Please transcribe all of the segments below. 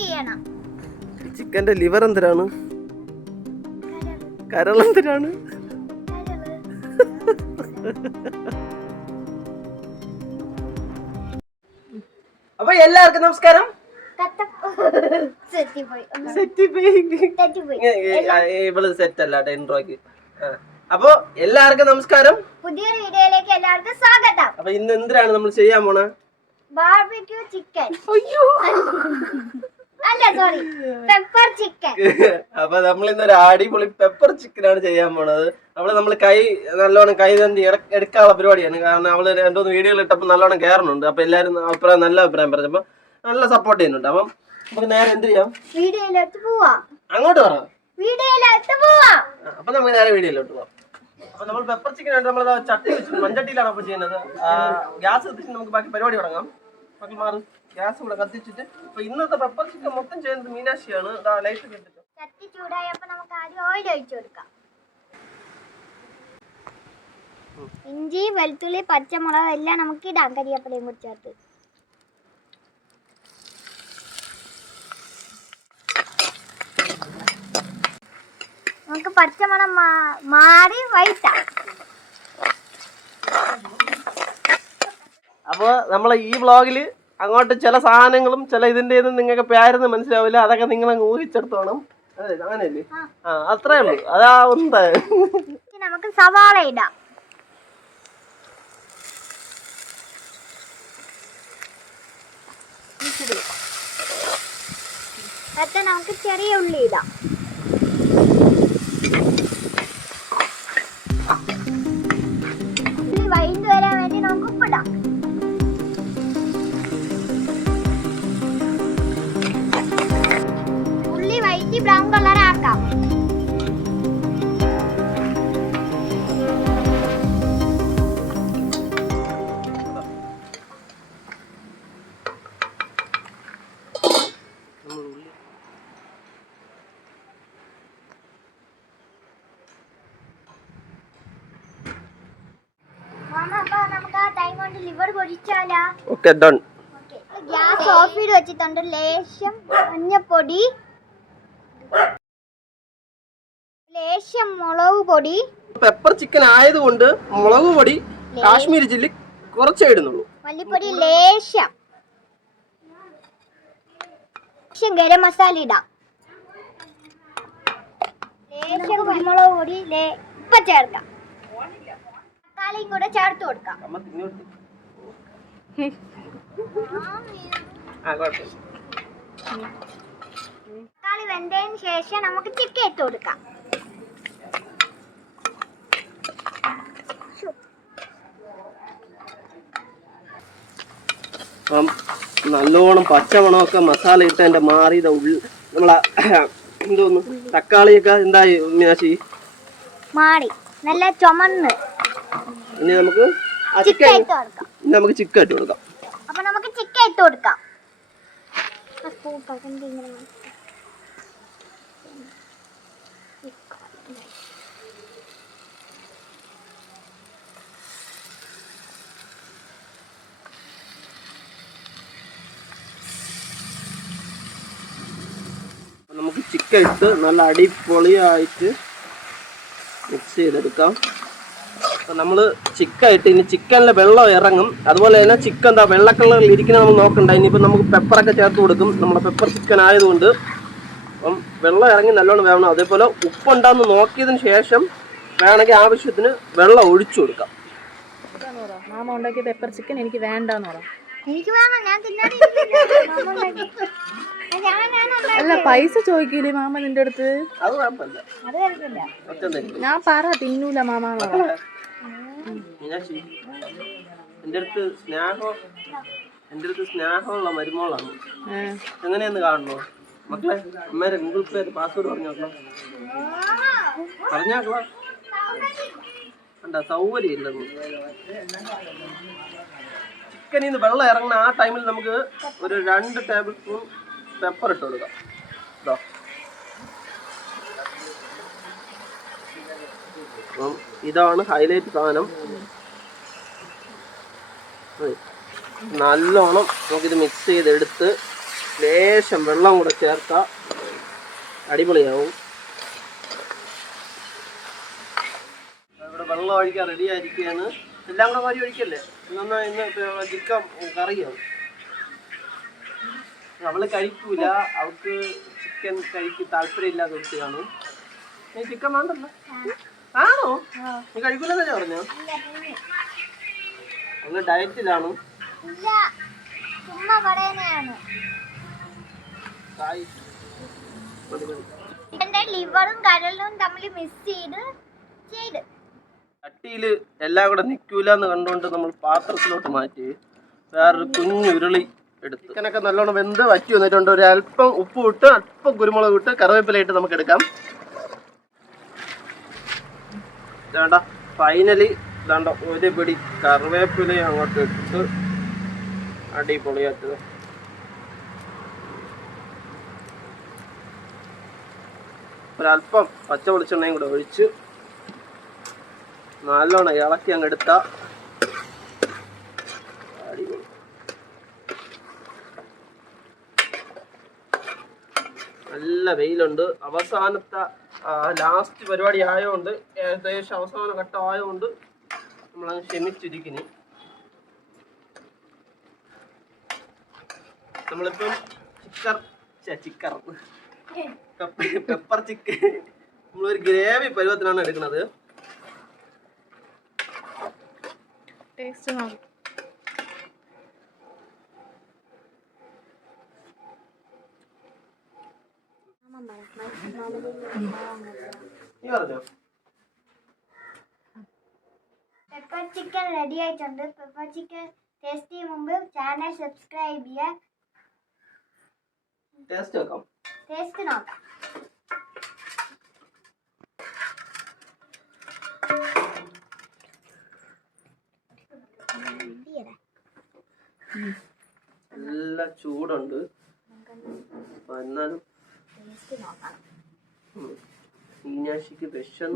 ചെയ്യണം. ചിക്കന്റെ ലിവർ എന്തിനാണ്? കരളെന്തിനാണ്? അപ്പൊ എല്ലാവർക്കും നമസ്കാരം. ഇവള് സെറ്റ് അല്ല ഇൻട്രോയ്ക്ക്. അപ്പൊ എല്ലാവർക്കും നമസ്കാരം. പുതിയൊരു വീഡിയോയിലേക്ക് എല്ലാവർക്കും സ്വാഗതം. അപ്പൊ ഇന്ന് എന്തിനാണ് നമ്മൾ ചെയ്യാൻ പോണ? Barbecue chicken. അല്ല സോറി, പെപ്പർ ചിക്കൻ. അപ്പൊ നമ്മൾ ഇന്നൊരു അടിപൊളി പെപ്പർ ചിക്കൻ ആണ് ചെയ്യാൻ പോണത്. നമ്മള് കൈ നല്ലോണം കൈ തന്തി എടുക്കാനുള്ള പരിപാടിയാണ്. കാരണം അവള് രണ്ടുമൂന്ന് വീഡിയോകൾ ഇട്ടപ്പോ നല്ലോണം കയറുന്നുണ്ട്. അപ്പൊ എല്ലാരും നല്ല അഭിപ്രായം പറഞ്ഞപ്പോ നല്ല സപ്പോർട്ട് ചെയ്യുന്നുണ്ട്. അപ്പം നമുക്ക് നേരെ എന്ത് ചെയ്യാം? വീഡിയോയിലോട്ട് പോവാം. അങ്ങോട്ട് പറ. വീഡിയോയിലോട്ട് പോവാം. അപ്പൊ നമുക്ക് നേരെ വീഡിയോയിലോട്ട് പോവാം. അപ്പൊ നമ്മൾ പെപ്പർ ചിക്കൻ ആയിട്ട് നമ്മൾ ചട്ടി വെച്ചിട്ട് മൺചട്ടിയിലാണ് അപ്പൊ ചെയ്യുന്നത്. ഗ്യാസ് കത്തിച്ചിട്ട് നമുക്ക് ബാക്കി പരിപാടി തുടങ്ങാം. ബാക്കി മാറും ഗ്യാസ് കൂടെ കത്തിച്ചിട്ട്. അപ്പൊ ഇന്നത്തെ പെപ്പർ ചിക്കൻ മൊത്തം ചെയ്യുന്നത് മീനാക്ഷിയാണ്. ലൈറ്റ് കിട്ടിട്ട് ചട്ടി ചൂടായപ്പോ നമുക്ക് ആദ്യം ഓയിൽ ഒഴിച്ചു കൊടുക്കാം. ഇഞ്ചി, വെളുത്തുള്ളി, പച്ചമുളക് എല്ലാം നമുക്ക് ഇടാം. കരിവേപ്പിലയും കൂടി ചേർത്ത് നമുക്ക് പച്ചമണം മാറി വൈറ്റാം. അപ്പൊ നമ്മളെ ഈ വ്ളോഗില് അങ്ങോട്ട് ചില സാധനങ്ങളും ചില ഇതിന്റെ നിങ്ങൾക്ക് പേരെന്ന് മനസ്സിലാവില്ല. അതൊക്കെ നിങ്ങൾ അങ്ങ് ഊഹിച്ചെടുത്തോണം. അതെ അങ്ങനെയല്ലേ? അത്രേ ഉള്ളൂ. അതാ ഉണ്ട്. നമുക്ക് സവാള ഇടാം. അടുത്ത നമുക്ക് ചെറിയ ഉള്ളി ഇടാം. ഉള്ളി വൈകിട്ട് വരാൻ വേണ്ടി നമുക്ക് ഉപ്പിടാം. ഉള്ളി വൈകി ബ്രൗൺ കളർ ആക്കാം. ഗ്യാസ് ഓഫ് ചെയ്ത് വെച്ചിട്ടുണ്ട്. ലേശം മഞ്ഞപ്പൊടി, ലേശം മുളക് പൊടി. പെപ്പർ ചിക്കൻ ആയതുകൊണ്ട് മുളക് പൊടി കാശ്മീരി ചില്ലി കുറച്ചേ ഇടുന്നുള്ളൂ. മല്ലിപ്പൊടി ലേശം, ഗരം മസാല ഇടാം. ലേശം കുരുമുളക് പൊടി ഇപ്പൊ ചേർക്കാം. തക്കാളിയും കൂടെ ചേർത്ത് കൊടുക്കാം. തക്കാളി വെന്തതിന് ശേഷം നമുക്ക് ചിക്കൻ ഇട്ട് കൊടുക്കാം. അപ്പം നല്ലോണം പച്ചമണമൊക്കെ മസാല ഇട്ട് അതിന്റെ മാറിയത് നമ്മളെ എന്തോന്നു തക്കാളിയൊക്കെ എന്തായി മീനാക്ഷി? മാറി നല്ല ചുമന്ന്. ഇനി നമുക്ക് ചിക്കൻ ഇട്ട് കൊടുക്കാം. നമുക്ക് ചിക്കൻ ഇട്ട് കൊടുക്കാം. അപ്പൊ നമുക്ക് ചിക്കൻ ഇട്ട് കൊടുക്കാം. നമുക്ക് ചിക്കൻ ഇട്ട് നല്ല അടിപൊളിയായിട്ട് മിക്സ് ചെയ്തെടുക്കാം. അപ്പം നമ്മൾ ചിക്കൻ ഇട്ട് ഇനി ചിക്കനിലെ വെള്ളം ഇറങ്ങും. അതുപോലെ തന്നെ ചിക്കൻ എന്താ വെള്ള കളറിൽ ഇരിക്കുന്നത് നമ്മൾ നോക്കണ്ട. ഇനിയിപ്പോൾ നമുക്ക് പെപ്പറൊക്കെ ചേർത്ത് കൊടുക്കും. നമ്മുടെ പെപ്പർ ചിക്കൻ ആയതുകൊണ്ട് അപ്പം വെള്ളം ഇറങ്ങി നല്ലോണം വേണം. അതേപോലെ ഉപ്പുണ്ടാന്ന് നോക്കിയതിന് ശേഷം വേണമെങ്കിൽ ആവശ്യത്തിന് വെള്ളം ഒഴിച്ചു കൊടുക്കാം. മാമ ഉണ്ടാക്കിയ പെപ്പർ ചിക്കൻ എനിക്ക് വേണ്ടെന്ന് പറ. എനിക്ക് വേണം, ഞാൻ അല്ല പൈസ ചോദിക്കൂലേ മാമ നിന്റെ അടുത്ത്? അത് കുഴപ്പമില്ല. ഞാൻ പറ തിന്നൂല മാമ. മീനാക്ഷി എൻ്റെ അടുത്ത് സ്നേഹമുള്ള മരുമോളാണ്. എങ്ങനെയെന്ന് കാണണോ മക്കളെ? അമ്മേരെ ഗൂഗിൾ പേ പാസ്വേഡ് പറഞ്ഞോക്കണം. പറഞ്ഞാക്കളാ സൗകര്യം ഇല്ലെന്ന്. ചിക്കനിൽ നിന്ന് വെള്ളം ഇറങ്ങുന്ന ആ ടൈമിൽ നമുക്ക് ഒരു 2 ടേബിൾ സ്പൂൺ പെപ്പർ ഇട്ട് കൊടുക്കാം. ഇതോ അപ്പം ഇതാണ് ഹൈലൈറ്റ് സാധനം. നല്ലോണം നമുക്കിത് മിക്സ് ചെയ്തെടുത്ത് ലേശം വെള്ളം കൂടെ ചേർക്കാം, അടിപൊളിയാവും. ഇവിടെ വെള്ളം ഒഴിക്കാൻ റെഡി ആയിരിക്കുകയാണ്. എല്ലാം കൂടെ വാരി ഒഴിക്കല്ലേ, ഇന്ന് ചിക്കൻ കറിയാവും. അവള് കഴിക്കൂല, അവൾക്ക് ചിക്കൻ താല്പര്യമില്ലാത്ത കുട്ടിയാണ്. നീ ചിക്കൻ വേണ്ടല്ലോ? ആണോ? നീ കഴിക്കൂലെന്നല്ലേ പറഞ്ഞോ? അവള് ഡയറ്റിലാണ്. ലിവറും കരളും തമ്മിൽ മിക്സ് ചെയ്ത് ചട്ടിയില് എല്ലാം കൂടെ നിൽക്കൂലെന്ന് കണ്ടുകൊണ്ട് നമ്മൾ പാത്രത്തിലോട്ട് മാറ്റി വേറൊരു കുഞ്ഞു ഉരുളി എടുത്ത് ചിക്കനൊക്കെ നല്ലോണം വെന്ത് വറ്റി വന്നിട്ടുണ്ട്. ഒരു അല്പം ഉപ്പ് ഇട്ട് അല്പം കുരുമുളക് ഇട്ട് കറിവേപ്പില ഇട്ട് നമുക്ക് എടുക്കാം. വേണ്ട ഫൈനലി വേണ്ട ഒരു പിടി കറിവേപ്പില അങ്ങോട്ട് ഇട്ട് അടിപൊളിയാക്കുക. ഒരല്പം പച്ച വെളിച്ചെണ്ണയും കൂടെ ഒഴിച്ച് നല്ലോണം ഇളക്കി അങ്ങ് എടുത്ത അടിപൊളി. നല്ല വെയിലുണ്ട്. അവസാനത്തെ ലാസ്റ്റ് പരിപാടി ആയതുകൊണ്ട്, ഏകദേശം അവസാന ഘട്ടം ആയതുകൊണ്ട് നമ്മളങ്ങ് ക്ഷമിച്ചിരിക്കുന്നു. നമ്മളിപ്പം പെപ്പർ ചിക്കൻ നമ്മളൊരു ഗ്രേവി പരുവത്തിനാണ് എടുക്കുന്നത്. ടേസ്റ്റ് നോക്കി പെപ്പർ ചിക്കൻ റെഡി ആയിട്ടുണ്ട്. പെപ്പർ ചിക്കൻ ടേസ്റ്റ് ചെയ്യും മുമ്പ് ചാനൽ സബ്സ്ക്രൈബ് ചെയ്യുക. ടേസ്റ്റ് നോക്കാം. നല്ല ചൂടുണ്ട്, എന്നാലും മീനാക്ഷിക്ക് വിഷം.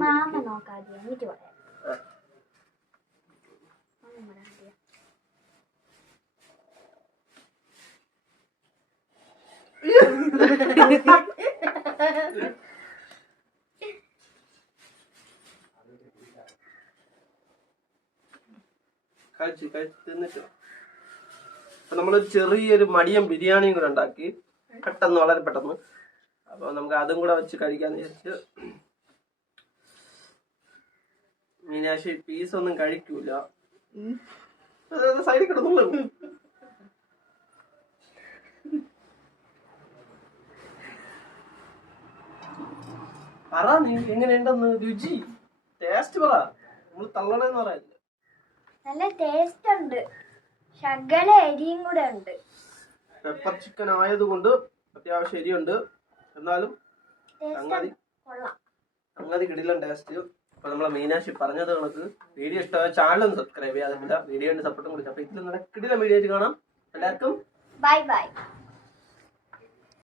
തിന്നിട്ടോ. അപ്പൊ നമ്മളൊരു ചെറിയൊരു മടിയം ബിരിയാണിയും കൂടെ ഉണ്ടാക്കി പെട്ടെന്ന്, വളരെ പെട്ടെന്ന്. അപ്പൊ നമുക്ക് അതും കൂടെ വെച്ച് കഴിക്കാന്ന് വിചാരിച്ച്. മീനാക്ഷി പീസൊന്നും കഴിക്കൂല, സൈഡിൽ കിടന്നു. പറ നീ എങ്ങനെയുണ്ടെന്ന്, രുചി ടേസ്റ്റ് പറ. നമ്മൾ തള്ളണെന്ന് പറയല്ല. നല്ല ടേസ്റ്റ് ഉണ്ട്, ശകല എരിയും കൂടെ ഉണ്ട്. പെപ്പർ ചിക്കൻ ആയതുകൊണ്ട് അത്യാവശ്യം എരിയുണ്ട്, എന്നാലും അങ്ങാതി കിടിലൻ ടേസ്റ്റ്. അപ്പൊ നമ്മളെ മീനാക്ഷി പറഞ്ഞത് കണക്ക് വീഡിയോ ഇഷ്ടമായ ചാനൽ ഒന്ന് സബ്സ്ക്രൈബ് ചെയ്യാതില്ല, വീഡിയോന്റെ സപ്പോർട്ടും കൊടുക്കുക. അപ്പൊ ഇതിൽ നല്ല കിടിലൻ വീഡിയോ ആയിട്ട് കാണാം. എല്ലാവർക്കും ബൈ ബൈ.